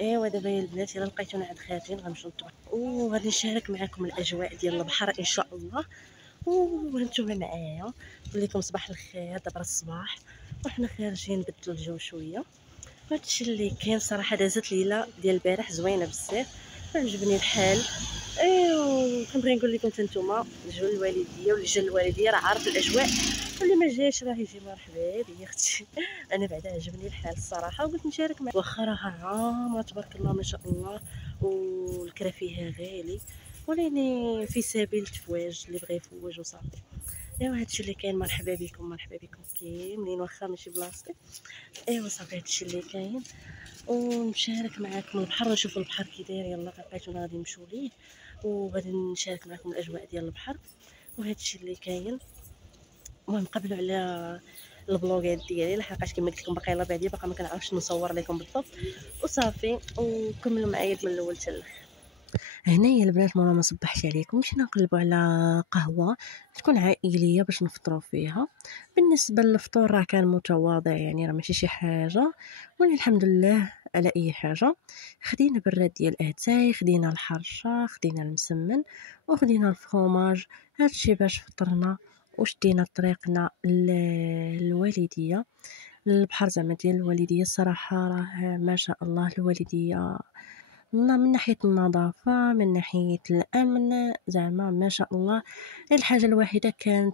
ايوا دابا يا البنات الا لقيتونا عند خالتي غنمشيو نطبخ وغادي نشارك معكم الاجواء ديال البحر ان شاء الله. وانتم معايا نقول لكم صباح الخير. دابا الصباح وحنا خارجين نبدلوا الجو شويه. هادشي اللي كاين صراحه. دازت ليله ديال البارح زوينه بزاف، عجبني الحال. ايوا كنبغي نقول لكم حتى نتوما جاو الوالديه واللي جا الوالديه راه عارف الاجواء، واللي ما جاش راه يجي مرحبا بيا اختي. انا بعدا عجبني الحال الصراحه وقلت نشارك معكم. واخا راها عامره تبارك الله ما شاء الله والكرا فيها غالي، ولكن في سبيل التفواج اللي بغى يفوج وصافي. ايوا هادشي اللي كاين. مرحبا بكم مرحبا بكم كاملين واخا ماشي بلاصتي. ايوا صافي هادشي اللي كاين ونشارك معكم البحر ونشوفوا البحر كي داير. يلا لقيتونا غادي نمشيو ليه وغادي نشارك معكم الاجواء ديال البحر وهادشي اللي كاين. المهم قبلوا على البلوغات ديالي لحقاش كما قلت لكم باقي يلاه بعدي باقا ما كنعرفش نصور لكم بالضبط وصافي. وكملوا معايا من الاول حتى الاخر. هنايا البنات مورا ما صبحت عليكم مشينا نقلبوا على قهوه تكون عائليه باش نفطروا فيها. بالنسبه للفطور راه كان متواضع، يعني راه ماشي شي حاجه، ولكن الحمد لله على اي حاجه. خدينا براد ديال اتاي، خدينا الحرشه، خدينا المسمن، وخدينا الفرomاج. هادشي باش فطرنا وشدينا طريقنا للوالديه البحر زعما ديال الوالديه. الصراحه راه ما شاء الله الوالديه من ناحية النظافة من ناحية الأمن زعما ما شاء الله. الحاجة الوحيدة كان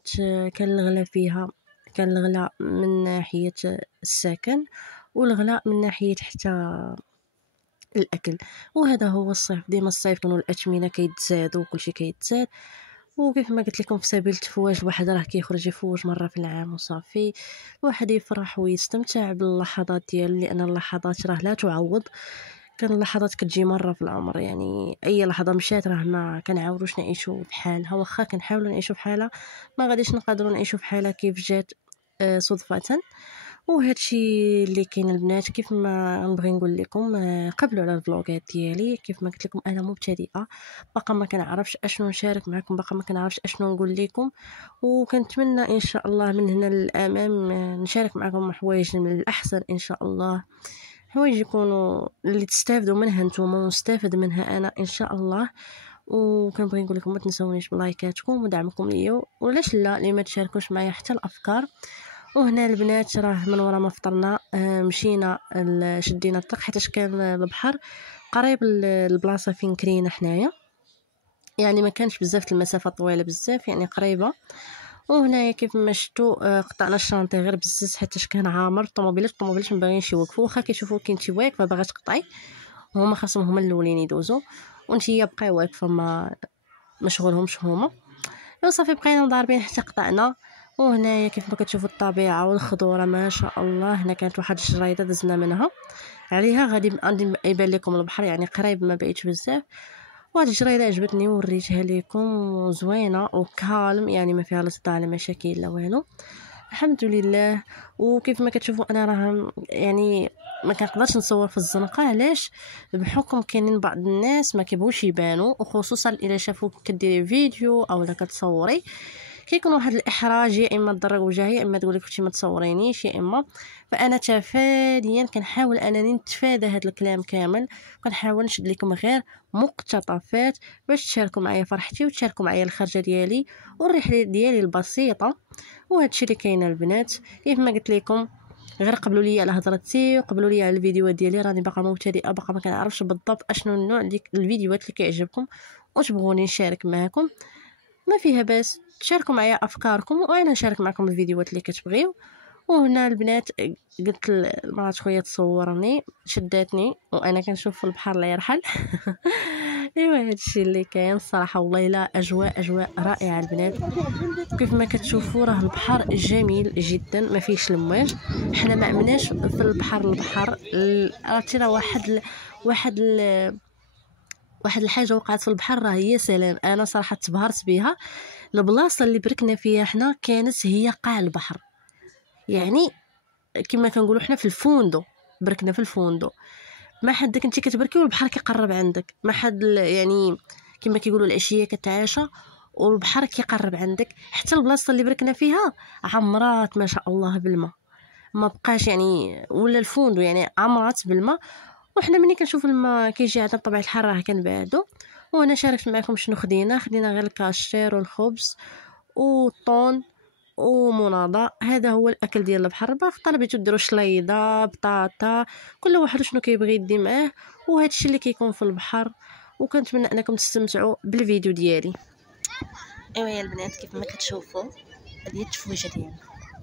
الغلا فيها، كان الغلا من ناحية السكن والغلا من ناحية حتى الأكل. وهذا هو الصيف، ديما الصيف كانوا الأثمنة كيتزادوا وكلشي كيتزاد. وكيف ما قلت لكم في سبيل التفواج الواحد راه كيخرج يفوج مره في العام وصافي. الواحد يفرح ويستمتع باللحظات ديالو، لان اللحظات راه لا تعوض. كان اللحظات كتجي مره في العمر، يعني اي لحظه مشات راه ما كنعاودوش نعيشوا بحالها. واخا كنحاولوا نعيشوا بحالها ما غاديش نقدروا نعيشوا بحالها كيف جات صدفه. وهادشي اللي كاين البنات. كيف ما نبغي نقول لكم قبلوا على الفلوغات ديالي. كيف ما قلت لكم انا مبتدئه، باقا ما كنعرفش اشنو نشارك معكم، باقا ما كنعرفش اشنو نقول لكم. وكنتمنى ان شاء الله من هنا للامام نشارك معكم حوايج من الاحسن ان شاء الله، حوايج يكونوا اللي تستافدوا منها نتوما ونستافد منها انا ان شاء الله. وكنبغي نقول لكم ما تنسونيش بلايكاتكم ودعمكم ليا، ولاش لا اللي ما تشاركوش معايا حتى الافكار. وهنا البنات راه من ورا ما فطرنا مشينا شدينا الطريق حيت كان البحر قريب البلاصه فين كرينا حنايا، يعني ما كانش بزاف المسافه طويله بزاف، يعني قريبه. وهنايا كيف ما شفتوا قطعنا الشانطي غير بزز حيت كان عامر. الطوموبيلات ما باغيينش يوقفوا، واخا كيشوفوا كنتي واقفه باغا تقطعي هما خاصهم هما الاولين يدوزوا وانتي بقاي واقفه ما مشغولهمش هما. وصافي بقينا ضاربين حتى قطعنا. وهنايا كيف ما كتشوفوا الطبيعه والخضوره ما شاء الله. هنا كانت واحد الجريده دزنا منها عليها غادي يبان لكم البحر، يعني قريب ما بعيدش بزاف. وهاد الجريده عجبتني وريتها لكم، زوينه وكالم، يعني ما فيها لا صداع لا مشاكل لا والو الحمد لله. وكيف ما كتشوفوا انا راه يعني ما كنقدرش نصور في الزنقه، علاش؟ بحكم كاينين بعض الناس ما كيبغوش يبانوا، وخصوصا الا شافوك كديري فيديو او لا كتصوري كيكون واحد الاحراج، يا اما تضرك وجهي يا اما تقول لك اختي ما تصورينيش يا اما. فانا تفاديا كنحاول انني نتفادى هذا الكلام كامل، كنحاول نشد لكم غير مقتطفات باش تشاركوا معايا فرحتي وتشاركوا معايا الخرجه ديالي والرحله ديالي البسيطه. وهادشي اللي كاين البنات. كيف ما قلت لكم غير قبلوا لي على هضرتي وقبلوا لي على الفيديوهات ديالي، راني باقا مبتدئه باقا ما كنعرفش بالضبط اشنو النوع ديال الفيديوهات اللي كيعجبكم وتبغوني نشارك معكم. ما فيها باس تشاركوا معايا افكاركم وانا نشارك معكم الفيديوهات اللي كتبغيو. وهنا البنات قلت المرات خويا تصورني شداتني وانا كنشوف في البحر لا يرحل. ايوا هادشي اللي كاين الصراحه. والله لا اجواء رائعه البنات. كيف ما كتشوفوا راه البحر جميل جدا ما فيهش المواج. حنا ما عمناش في البحر عرفتي راه واحد الحاجه وقعت في البحر راه هي سلام. انا صراحه تبهرت بها. البلاصه اللي بركنا فيها حنا كانت هي قاع البحر، يعني كما كنقولوا حنا في الفوندو، بركنا في الفوندو. ما حدك انت كتبركي والبحر كيقرب عندك، ما حد يعني كما كيقولوا العشيه كتعاشى والبحر كيقرب عندك. حتى البلاصه اللي بركنا فيها عمرات ما شاء الله بالماء، ما بقاش يعني ولا الفوندو يعني عمرات بالماء. وحنا ملي كنشوف الماء كيجي عندنا بطبيعه الحال راه كنبعدو. وانا شاركت معكم شنو خدينا غير الكاشير والخبز والطون ومناضه. هذا هو الاكل ديال البحر. باقي طلبيتو ديروا شليضه بطاطا، كل واحد شنو كيبغي يدي معاه، وهذا الشيء اللي كيكون في البحر. وكنتمنى انكم تستمتعوا بالفيديو ديالي. ايوا يا البنات كيف ما كتشوفوا هذه هي التفويجه ديالنا.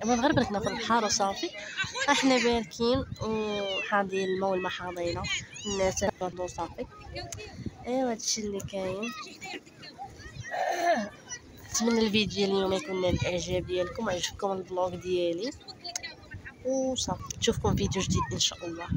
المهم غير بغيت ناخذ البحر وصافي. احنا باركين وحاضين الماء والماء حاضينا الناس برضو صافي. ايوا هادشي اللي كاين. نتمنى الفيديو ديال اليوم يكون نال الاعجاب ديالكم وعجبكم البلوغ ديالي، وصافي نشوفكم فيديو جديد ان شاء الله.